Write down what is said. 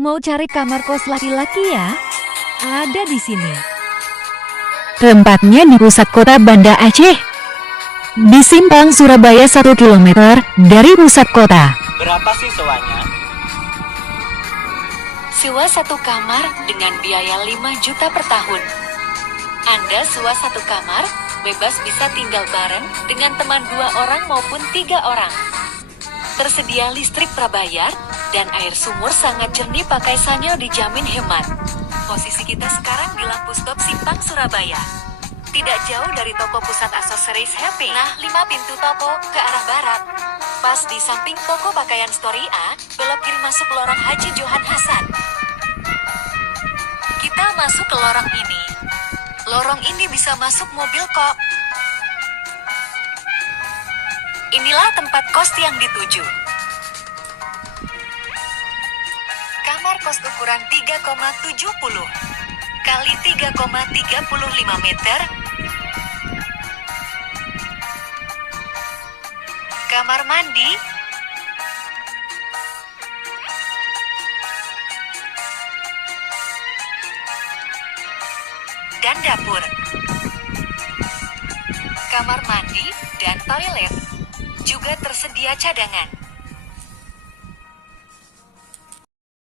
Mau cari kamar kos laki-laki ya? Ada di sini. Tempatnya di pusat kota Banda Aceh. Di Simpang Surabaya 1 km dari pusat kota. Berapa sih sewanya? Sewa satu kamar dengan biaya 5 juta per tahun. Anda sewa satu kamar, bebas bisa tinggal bareng dengan teman 2 orang maupun 3 orang. Tersedia listrik prabayar, dan air sumur sangat jernih pakai sanyal dijamin hemat. Posisi kita sekarang di lampu stop Simpang Surabaya. Tidak jauh dari toko pusat aksesoris Happy. Nah, 5 pintu toko ke arah barat. Pas di samping toko pakaian Story A, belok kiri masuk lorong Haji Johan Hasan. Kita masuk ke lorong ini. Lorong ini bisa masuk mobil kok. Inilah tempat kos yang dituju. Kamar kos ukuran 3,70 kali 3,35 meter. Kamar mandi, dan dapur. Kamar mandi dan toilet juga tersedia cadangan.